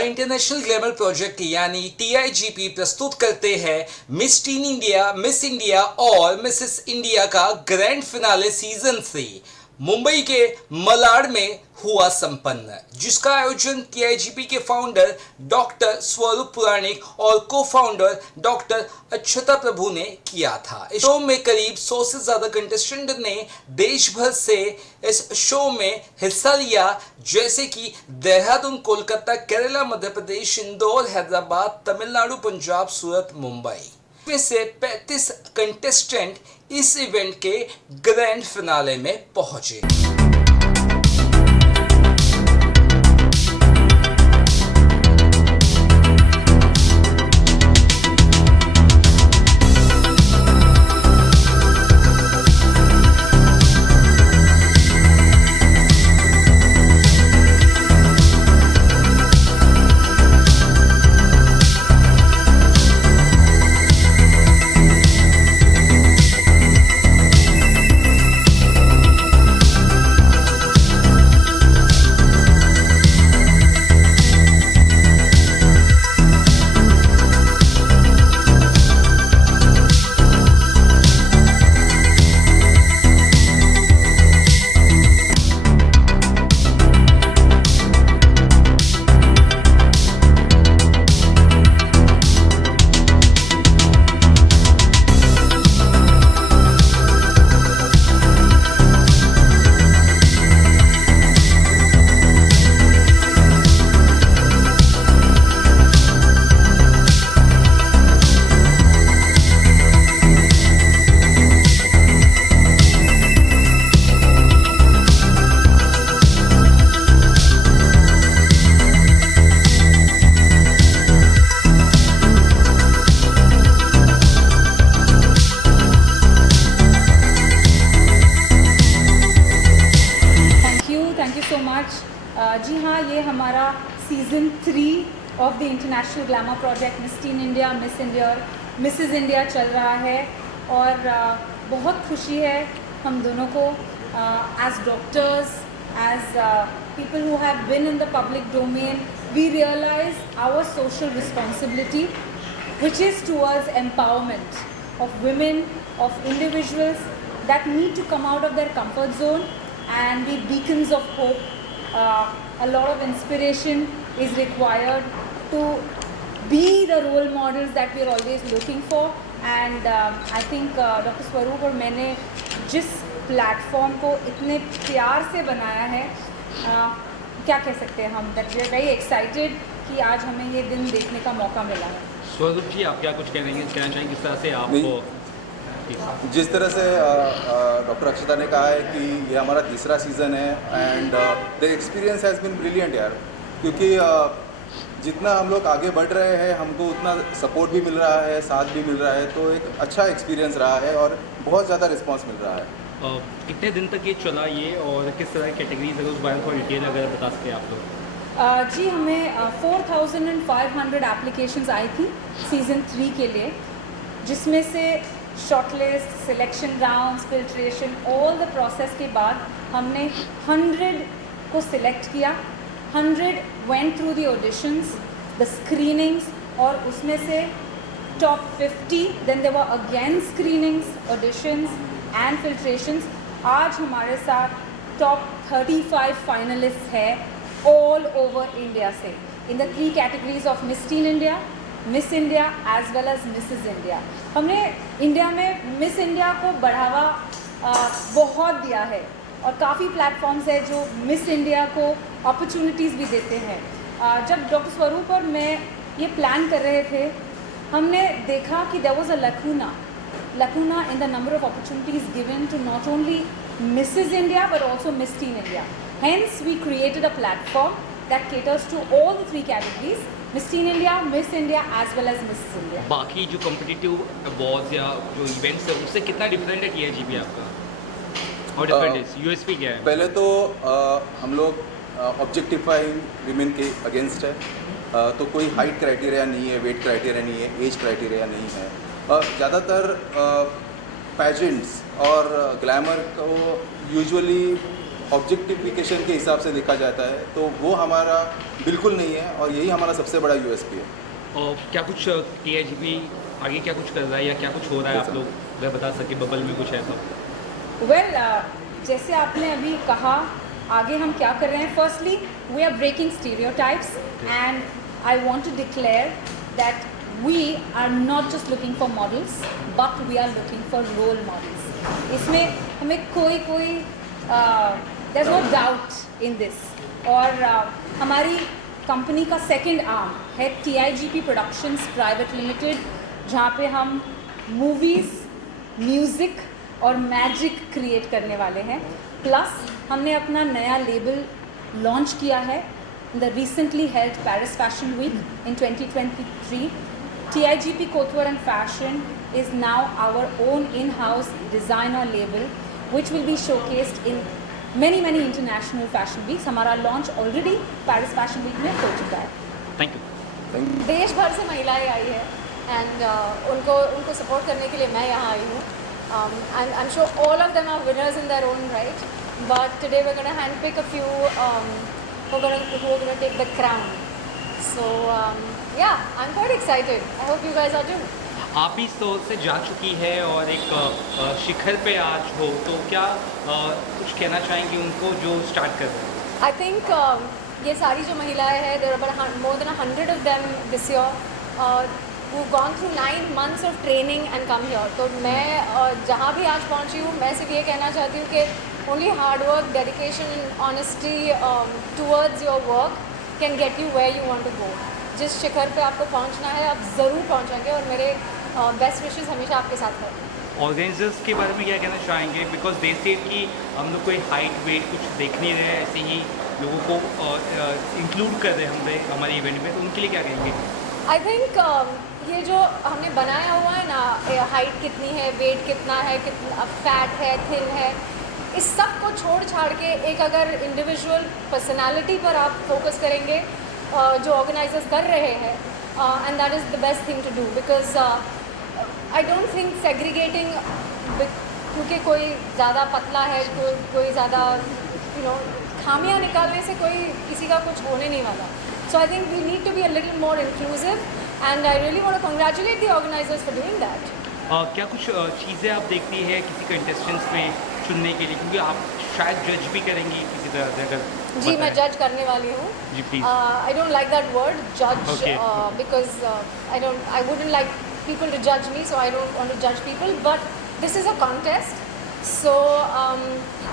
International glamour project यानी TIGP प्रस्तुत करते हैं miss Teen India, Miss India और मिसेस इंडिया का ग्रैंड फिनाले सीजन 3 मुंबई के मलाड में हुआ संपन्न, जिसका आयोजन TIGP के फाउंडर डॉक्टर स्वरूप पुराणिक और को फाउंडर डॉक्टर अक्षता प्रभु ने किया था। इस शो में करीब 100 से ज्यादा कंटेस्टेंट ने देश भर से इस शो में हिस्सा लिया, जैसे कि देहरादून, कोलकाता, केरला, मध्य प्रदेश, इंदौर, हैदराबाद, तमिलनाडु, पंजाब, सूरत, मुंबई में से 35 कंटेस्टेंट इस इवेंट के ग्रैंड फिनाले में पहुंचे। जी हाँ, ये हमारा season 3 of the international glamour project miss Teen India, Miss India और मिसेस इंडिया चल रहा है और बहुत खुशी है हम दोनों को as doctors, as people who have been in the public domain, we realise our social responsibility which is towards empowerment of women, of individuals that need to come out of their comfort zone and be beacons of hope. A lot of inspiration is required to be the role models that we are always looking for, and I think Dr. Swaroop और मैंने जिस platform को इतने प्यार से बनाया है, क्या कह सकते हैं हम, that we are very excited कि आज हमें ये दिन देखने का मौका मिला है। स्वरूप जी, आप क्या कुछ कहना चाहेंगे किस तरह से आपको? जिस तरह से डॉक्टर अक्षता ने कहा है कि ये हमारा तीसरा सीज़न है and the experience has been brilliant यार, क्योंकि जितना हम लोग आगे बढ़ रहे हैं हमको उतना सपोर्ट भी मिल रहा है, साथ भी मिल रहा है, तो एक अच्छा एक्सपीरियंस रहा है और बहुत ज़्यादा रिस्पांस मिल रहा है। कितने दिन तक ये चला ये, और किस तरह की कैटेगरीज अगर उस बारे में थोड़ा डिटेल अगर बता सकें आप लोग? जी, हमें 4500 एप्लीकेशंस आई थी सीज़न 3 के लिए, जिसमें से shortlist, selection rounds, filtration, all the process के बाद हमने 100 को सिलेक्ट किया। 100 went through the auditions, the screenings, और उसमें से top 50, then there were again screenings, auditions and filtrations. आज हमारे साथ टॉप 35 फाइनलिस्ट है ऑल ओवर इंडिया से, in the 3 categories of Miss Teen India, Miss India as well as Mrs India. हमने India में मिस इंडिया को बढ़ावा बहुत दिया है और काफ़ी प्लेटफॉर्म्स है जो मिस इंडिया को अपॉर्चुनिटीज़ भी देते हैं। जब डॉक्टर स्वरूप और मैं ये प्लान कर रहे थे, हमने देखा कि there was a lacuna in the number of opportunities given to not only Mrs. India but also Miss Teen India. Hence, we created a platform that caters to all the 3 categories: Miss Teen India, Miss India as well as Mrs. India. बाकी जो competitive awards या जो events है उससे कितना different है TIGP आपका, और डिफरेंट है यूएसपी क्या है? पहले तो हम लोग ऑब्जेक्टिफाइंग विमेन के अगेंस्ट है, तो कोई हाइट क्राइटेरिया नहीं है, वेट क्राइटेरिया नहीं है, एज क्राइटेरिया नहीं है। ज़्यादातर पैजेंट्स और ग्लैमर को यूजुअली ऑब्जेक्टिफिकेशन के हिसाब से देखा जाता है, तो वो हमारा बिल्कुल नहीं है और यही हमारा सबसे बड़ा यूएसपी है। और क्या कुछ TIGP आगे क्या कुछ कर रहा है या क्या कुछ हो रहा है, आप लोग अगर बता सके बबल में कुछ है तो। वेल जैसे आपने अभी कहा, आगे हम क्या कर रहे हैं। Firstly we are breaking stereotypes and I want to declare that we are not just looking for models but we are looking for role models. इसमें हमें कोई there is no doubt in this. और हमारी company का second arm है TIGP productions private limited, जहाँ पे हम मूवीज़, म्यूज़िक और मैजिक क्रिएट करने वाले हैं। प्लस हमने अपना नया लेबल लॉन्च किया है in the recently held Paris fashion week in 2023। TIGP Couture and Fashion is now our own in-house designer label which will be showcased in many international fashion weeks. हमारा launch already Paris fashion week में हो चुका है। Thank you. देश भर से महिलाएं आई है एंड उनको सपोर्ट करने के लिए मैं यहाँ आई हूँ। And I am sure all of them are winners in their own right, but today we are gonna hand pick a few who are going to take the crown. So yeah, I'm quite excited. I hope you guys are too. आप भी store से जा चुकी है और एक शिखर पे आज हो, तो क्या कुछ कहना चाहेंगे उनको जो स्टार्ट कर रहे हैं? I think ये सारी जो महिलाएं हैं, there are about more than 100 of them this year who've gone through 9 months of training and come here. तो मैं जहाँ भी आज पहुँची हूँ, मैं सिर्फ ये कहना चाहती हूँ कि only hard work, dedication and honesty towards your work can get you where you want to go. जिस शिखर पे आपको पहुँचना है आप ज़रूर पहुँचेंगे और मेरे बेस्ट विशेस हमेशा आपके साथ हैं। ऑर्गेनाइजर्स के बारे में क्या कहना चाहेंगे? बिकॉज दे से कि हम लोग कोई हाइट वेट कुछ देख नहीं रहे हैं, ऐसे ही लोगों को इंक्लूड कर रहे हैं हमारे इवेंट में, तो उनके लिए क्या कहेंगे? आई थिंक ये जो हमने बनाया हुआ है ना, हाइट कितनी है, वेट कितना है, कितना फैट है, थिन है, इस सब को छोड़ छाड़ के एक अगर इंडिविजुअल पर्सनालिटी पर आप फोकस करेंगे जो ऑर्गेनाइजर्स कर रहे हैं, and that is the best thing to do. Because I don't think segregating, क्योंकि कोई ज़्यादा पतला है, कोई ज़्यादा खामियां निकालने से कोई किसी का कुछ होने नहीं वाला। So I think we need to be a little more inclusive and I really want to congratulate the organisers for doing that. क्या कुछ चीज़ें आप देखती है किसी कंटेस्टेंट्स में चुनने के लिए, क्योंकि आप शायद जज भी करेंगी किसी तरह से? अगर जी मैं जज करने वाली हूँ। जी please. I don't like that word जज, Okay. Because I wouldn't like people to judge me, so I don't want to judge people, but this is a contest, so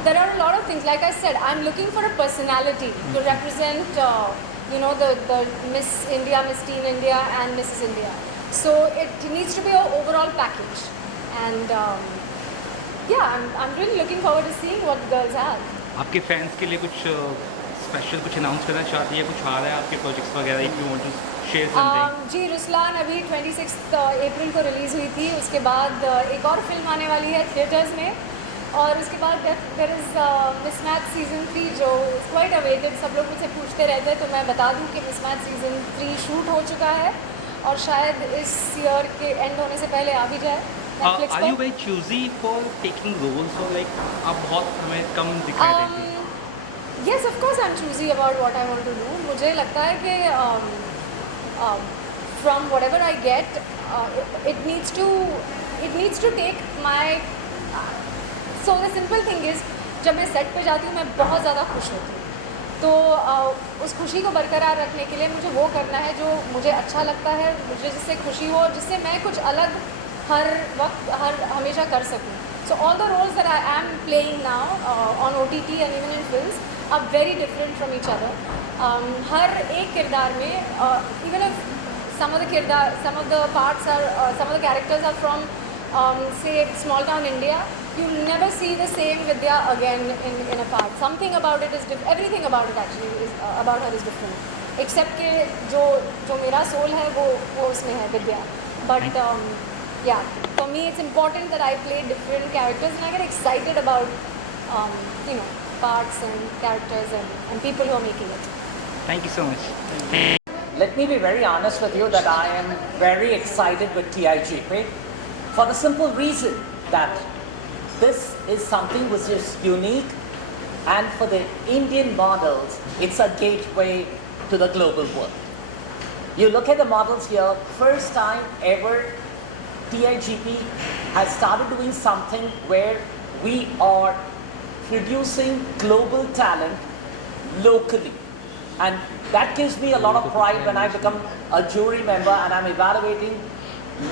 there are a lot of things. Like I said, I'm looking for a personality to represent the Miss India, Miss Teen India and Mrs. India, so it needs to be an overall package, and yeah, I'm really looking forward to seeing what the girls have. आपके fans के लिए कुछ special कुछ announce करना चाहती है? कुछ आ रहा है आपके प्रोजेक्ट्स वगैरह, if you want to share something? जी रुस्लान अभी 26 अप्रैल को रिलीज़ हुई थी, उसके बाद एक और फिल्म आने वाली है थिएटर्स में, और उसके बाद देयर इज़ मिसमैच सीज़न 3 जो क्वाइट अवेटेड। सब लोग मुझसे पूछते रहते हैं, तो मैं बता दूं कि मिसमैच सीज़न 3 शूट हो चुका है और शायद इस ईयर के एंड होने से पहले आ भी जाए नेटफ्लिक्स आर यू पर। Very choosy for taking roles, और लाइक आप बहुत हमें कम दिखाई देती हैं? Yes, of course I'm choosy about what I want to do. मुझे लगता है कि from whatever I get, it needs to take my. So the simple thing is, जब मैं सेट पे जाती हूँ मैं बहुत ज़्यादा खुश होती हूँ, तो उस खुशी को बरकरार रखने के लिए मुझे वो करना है जो मुझे अच्छा लगता है, मुझे जिससे खुशी हो, जिससे मैं कुछ अलग हर वक्त हमेशा कर सकूँ. So all the roles that I am playing now on OTT and even in films are very different from each other. हर एक किरदार में even if some of the parts are some of the characters are from say small town India, you'll never see the same Vidya again in a part. Something about it is different. Everything about it actually is about her is different. Except कि जो मेरा soul है वो उसमें है Vidya. But yeah, for me it's important that I play different characters and I get excited about parts and characters and people who are making it. Thank you so much. Let me be very honest with you that I am very excited with TIGP for the simple reason that this is something which is unique And for the Indian models, it's a gateway to the global world. You look at the models here, first time ever TIGP has started doing something where we are producing global talent locally. And that gives me a lot of pride when I become a jury member and I'm evaluating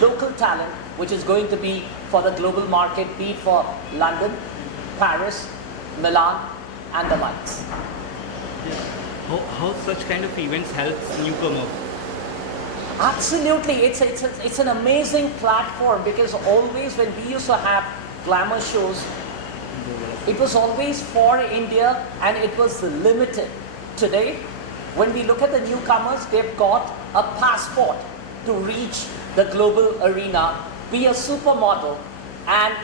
local talent, which is going to be for the global market, be it for London, Paris, Milan, and the likes. How such kind of events helps newcomer? Absolutely, it's an amazing platform because always when we used to have glamour shows, it was always for India and it was limited. Today, when we look at the newcomers, they've got a passport to reach the global arena, be a supermodel, and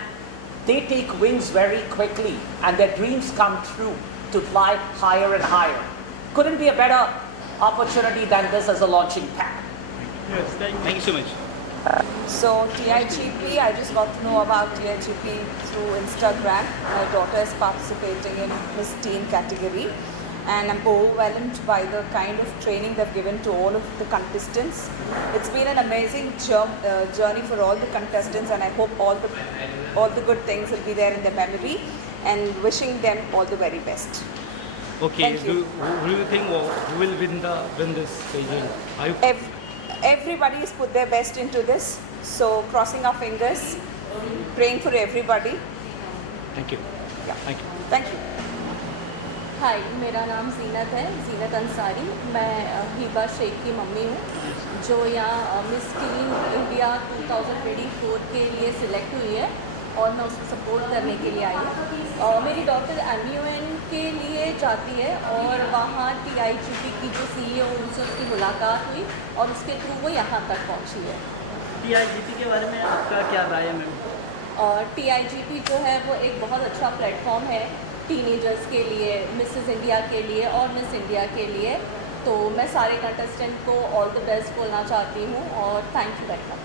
they take wings very quickly and their dreams come true to fly higher and higher. Couldn't be a better opportunity than this as a launching pad. Yes, thank you so much. So TIGP, I just got to know about TIGP through Instagram. My daughter is participating in Miss Teen category and I'm overwhelmed by the kind of training they've given to all of the contestants. It's been an amazing journey for all the contestants and I hope all the good things will be there in their memory and wishing them all the very best. Okay, Thank you. who do you think who will win this pageant? Are you Everybody has put their best into this, so crossing our fingers, praying for everybody. Thank you. Yeah. Thank you. Thank you. हाय, मेरा नाम जीनत है, जीनत अंसारी। मैं हिबा शेख की mummy हूँ जो यहाँ miss Teen India 2024 के लिए सिलेक्ट हुई है और मैं उसको सपोर्ट करने के लिए आई हूँ। मेरी डॉटर MUN के लिए जाती है और वहाँ TIGP की जो CEO उनसे उसकी मुलाकात हुई और उसके थ्रू वो यहाँ तक पहुँची है। TIGP के बारे में आपका क्या राय है मैम? और TIGP जो है वो एक बहुत अच्छा प्लेटफॉर्म है टीनेजर्स के लिए, मिसेस इंडिया के लिए और मिस इंडिया के लिए। तो मैं सारे कंटेस्टेंट को ऑल द बेस्ट बोलना चाहती हूँ और thank you very much.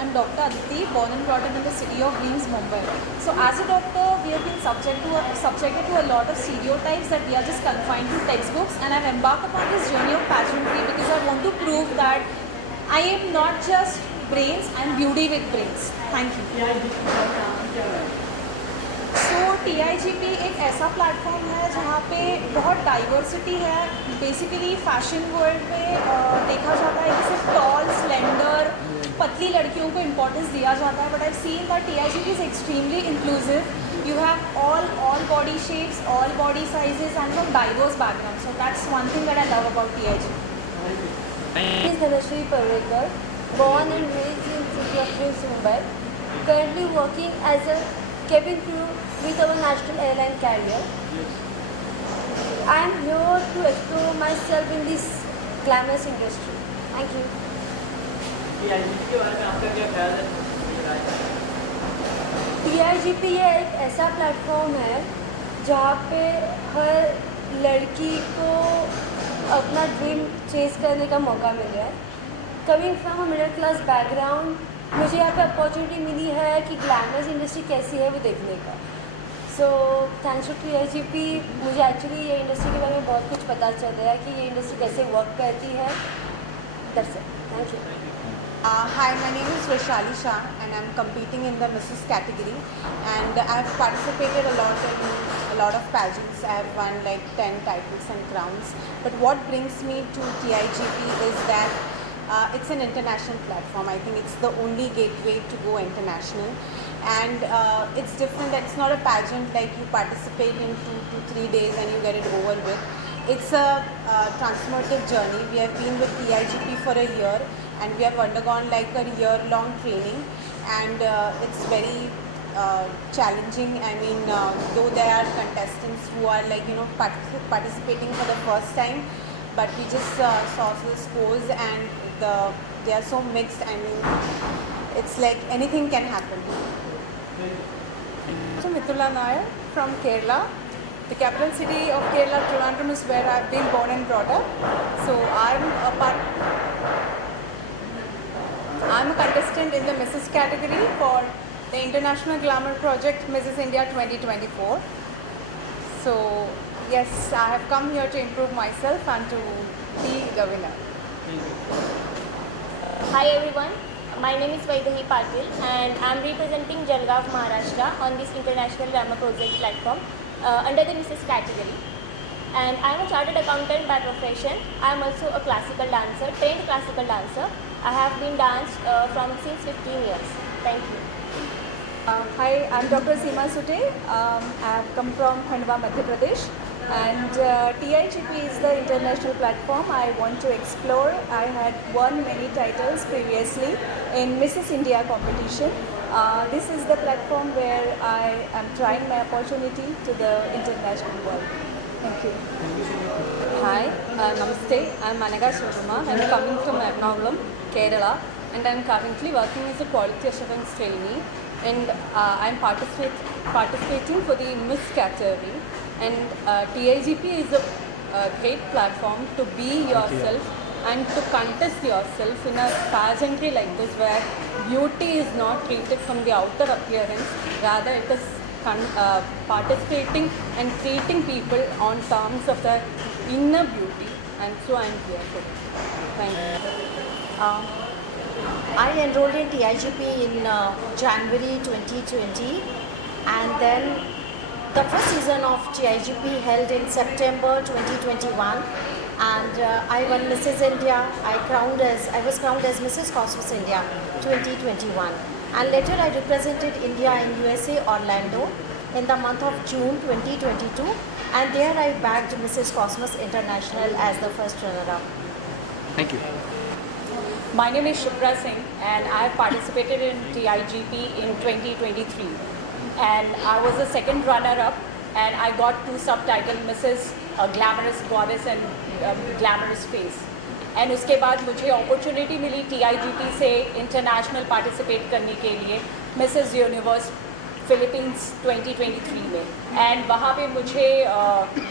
I'm Dr. Aditi, born and brought up in the city of Greens, Mumbai. So as a doctor, we have been subjected to a lot of stereotypes that we are just confined to textbooks, and I've embarked upon this journey of pageantry because I want to prove that I am not just brains, I'm beauty with brains. Thank you. So TIGP एक ऐसा platform है जहाँ पे बहुत diversity है। Basically fashion world में देखा जाता है कि सिर्फ टॉल, स्लेंडर, पतली लड़कियों को इम्पोर्टेंस दिया जाता है, but I seen that TIGP is extremely inclusive. You have all body shapes, all body sizes and from diverse background, so that's one thing that I love about TIGP. Is Dhanashree Parwekar, born and raised in city of Greens, Mumbai, currently working as a cabin crew with our national airline carrier. I am here to explore myself in this glamorous industry. Thank you. TIGP के बारे में आपका क्या ख्याल है? TIGP ये एक ऐसा प्लेटफॉर्म है जहाँ पे हर लड़की को अपना ड्रीम चेस करने का मौका मिल रहा है। Coming from a middle class background, मुझे यहाँ पे अपॉर्चुनिटी मिली है कि ग्लैमरस इंडस्ट्री कैसी है वो देखने का। सो थैंक्स टू TIGP मुझे एक्चुअली ये इंडस्ट्री के बारे में बहुत कुछ पता चल रहा है कि ये इंडस्ट्री कैसे वर्क करती है। That's it, thank you. Hi, my name is Vaishali Shah and I'm competing in the Mrs. category, and I've participated a lot of pageants. I have won like 10 titles and crowns. But what brings me to TIGP is that it's an international platform. I think it's the only gateway to go international, and it's different. That it's not a pageant like you participate in 2 to 3 days and you get it over with. It's a transformative journey. We have been with TIGP for a year and we have undergone like a year-long training, and it's very challenging. I mean, though there are contestants who are like participating for the first time, but we just saw the scores and they are so mixed. I mean, it's like anything can happen. So Mithula Nair from Kerala. The capital city of Kerala, Trivandrum, is where I've been born and brought up. So I'm a contestant in the Mrs. category for the International Glamour Project Mrs. India 2024. So yes, I have come here to improve myself and to be the winner. Hi everyone, my name is Vaidehi Patil and I am representing Jalgaon, Maharashtra on this International Glamour Project platform under the Mrs. category. And I am a chartered accountant by profession. I am also a classical dancer, trained classical dancer. I have been danced from since 15 years. Thank you. Hi, I'm Dr. Seema Sute. I have come from Khandwa, Madhya Pradesh, and TIGP is the international platform I want to explore. I had won many titles previously in Mrs. India competition. This is the platform where I am trying my opportunity to the international world. Thank you. Hi, Namaste. I'm Managa Shuruma. I'm coming from Ernakulam, Kerala, and I'm currently working as a quality assurance trainee. And I'm participating for the Miss category. And TIGP is a great platform to be yourself and to contest yourself in a pageantry like this, where beauty is not treated from the outer appearance, rather it is participating and treating people on terms of their inner beauty, and so I am here for it. Thank you. I enrolled in TIGP in January 2020, and then the first season of TIGP held in September 2021, and I won Mrs. India. I was crowned as Mrs. Cosmos India 2021, and later I represented India in USA Orlando in the month of June 2022, and there I bagged Mrs. Cosmos International as the first runner-up. Thank you. My name is Shubhra Singh, and I have participated in TIGP in 2023, and I was the second runner-up, and I got two subtitles, Mrs. Glamorous Goddess and Glamorous Face. And उसके बाद मुझे opportunity मिली TIGP से international participate करने के लिए Mrs. Universe Philippines 2023 में, and वहाँ पे मुझे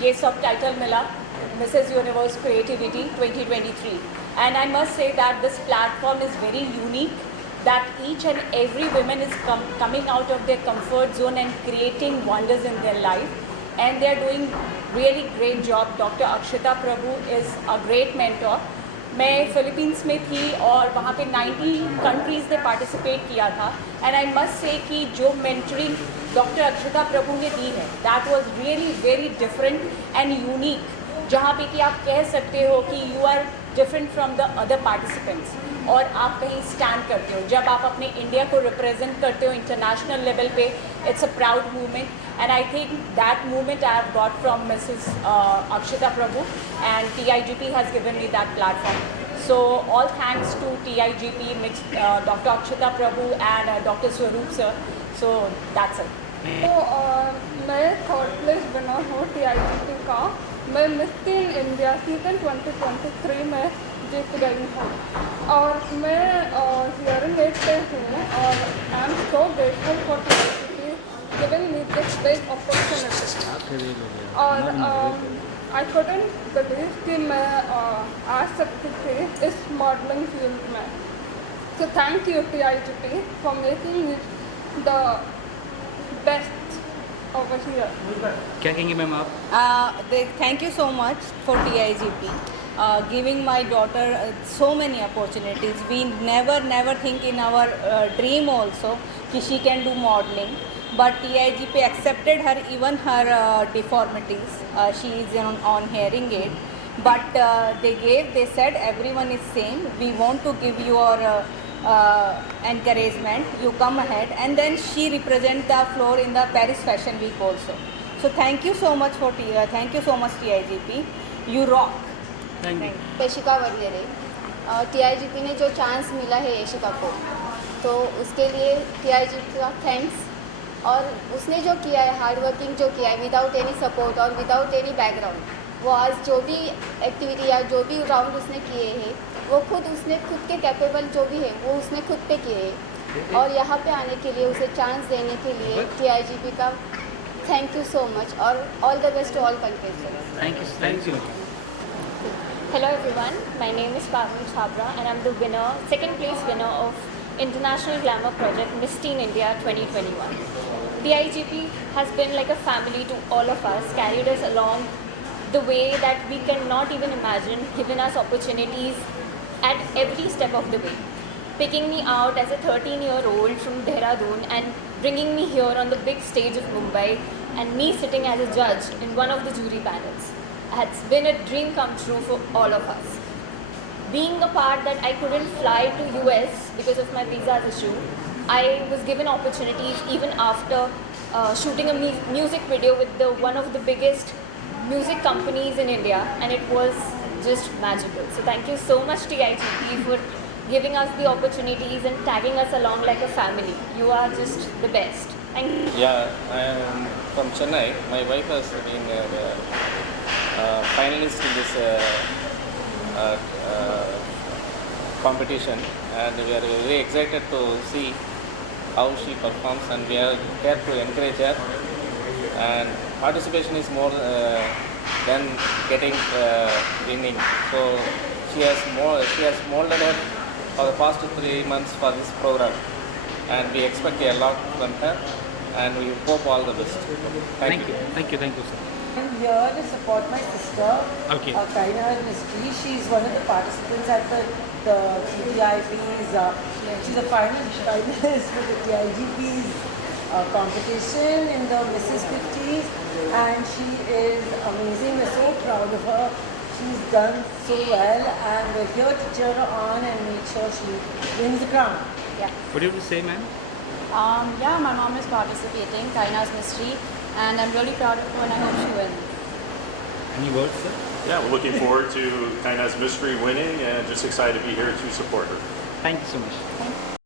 ये subtitle मिला Mrs. Universe Creativity 2023. And I must say that this platform is very unique, that each and every woman is coming out of their comfort zone and creating wonders in their life, and they are doing really great job. Dr. Akshita Prabhu is a great mentor. मैं Philippines में थी और वहाँ पे 90 countries ने participate किया था, and I must say कि जो मेंटरिंग डॉक्टर अक्षता प्रभु ने दी है, that was really very different and unique, जहाँ पे कि आप कह सकते हो कि you are different from the other participants, और आप कहीं स्टैंड करते हो जब आप अपने इंडिया को रिप्रेजेंट करते हो इंटरनेशनल लेवल पे. It's a proud movement, and I think that movement I have got from Mrs Akshata Prabhu, and TIGP has given me that platform. So all thanks to TIGP, Dr. Akshita Prabhu and Dr. Swaroop sir. So that's it. तो मैं third place winner हूँ TIGP का. मैं miss Teen India season 2023 में जीत गई हूँ, और मैं हियरिंग एड पे हूँ, और I am so grateful for TIGP giving me this big opportunity. और आई couldn't believe कि मैं आ सकती थी इस मॉडलिंग फील्ड में. So thank you TIGP for making me the best over here. क्या कहेंगी मैम आप? Thank you so much for TIGP giving my daughter so many opportunities. We never think in our dream also कि she can do modeling. But TIGP accepted her, even her deformities. She is on hearing aid, but they said everyone is same. We want to give you our encouragement. You come ahead, and then she represent the floor in the Paris Fashion Week also. So thank you so much thank you so much TIGP. You rock. Thank you. Yashika वरियरे, TIGP ने जो chance मिला है यशिका को, तो उसके लिए TIGP का thanks. और उसने जो किया है, हार्ड वर्किंग जो किया है, विदाउट एनी सपोर्ट और विदाउट एनी बैकग्राउंड, वो आज जो भी एक्टिविटी या जो भी राउंड उसने किए हैं, वो उसने खुद के कैपेबल जो भी है वो उसने खुद पे किए हैं. और यहाँ पे आने के लिए, उसे चांस देने के लिए TIGP का थैंक यू सो मच, और all the best to all contestants. Thank you. Hello everyone, my name is Parveen Chhabra and I'm the second place winner of International Glamour Project Miss Teen India 2021. DIGP has been like a family to all of us, carried us along the way that we cannot even imagine, given us opportunities at every step of the way. Picking me out as a 13-year-old from Dehradun and bringing me here on the big stage of Mumbai, and me sitting as a judge in one of the jury panels. It's been a dream come true for all of us. Being a part that I couldn't fly to US because of my visa issue, I was given opportunities even after shooting a music video with one of the biggest music companies in India, and it was just magical. So thank you so much TIGP for giving us the opportunities and tagging us along like a family. You are just the best. Thank you. Yeah, I am from Chennai. My wife has been a finalist in this competition, and we are very excited to see how she performs, and we are here to encourage her. And participation is more than getting winning. So she has molded her for the past 3 months for this program, and we expect a lot from her, and we hope all the best. Thank you. Thank you, sir. I'm here to support my sister, Okay. Kaina Mystery. She's one of the participants at the TIGP's. She's a finalist for the TIGP's competition in the Mrs. 50s, and she is amazing. We're so proud of her. She's done so well, and we're here to cheer her on and make sure she wins the crown. Yeah. What do you have to say, ma'am? Yeah, my mom is participating, Kaina's Mystery, and I'm really proud of her and I hope she wins. Any words, sir? Yeah, we're looking forward to Kaina's Mystery winning and just excited to be here to support her. Thank you so much. Thank you.